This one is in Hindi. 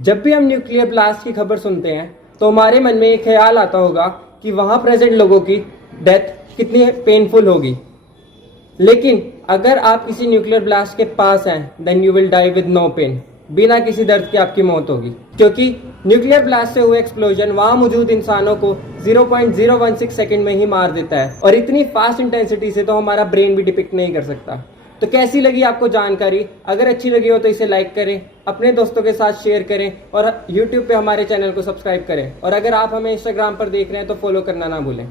जब भी हम न्यूक्लियर ब्लास्ट की खबर सुनते हैं तो हमारे मन में एक ख्याल आता होगा कि वहाँ प्रेजेंट लोगों की डेथ कितनी पेनफुल होगी। लेकिन अगर आप किसी न्यूक्लियर ब्लास्ट के पास हैं then you will die with no pain. बिना किसी दर्द के आपकी मौत होगी, क्योंकि न्यूक्लियर ब्लास्ट से हुए एक्सप्लोजन वहां मौजूद इंसानों को 0.016 सेकंड में ही मार देता है, और इतनी फास्ट इंटेंसिटी से तो हमारा ब्रेन भी डिपिक्ट नहीं कर सकता। तो कैसी लगी आपको जानकारी? अगर अच्छी लगी हो तो इसे लाइक करें, अपने दोस्तों के साथ शेयर करें और YouTube पे हमारे चैनल को सब्सक्राइब करें। और अगर आप हमें Instagram पर देख रहे हैं तो फॉलो करना ना भूलें।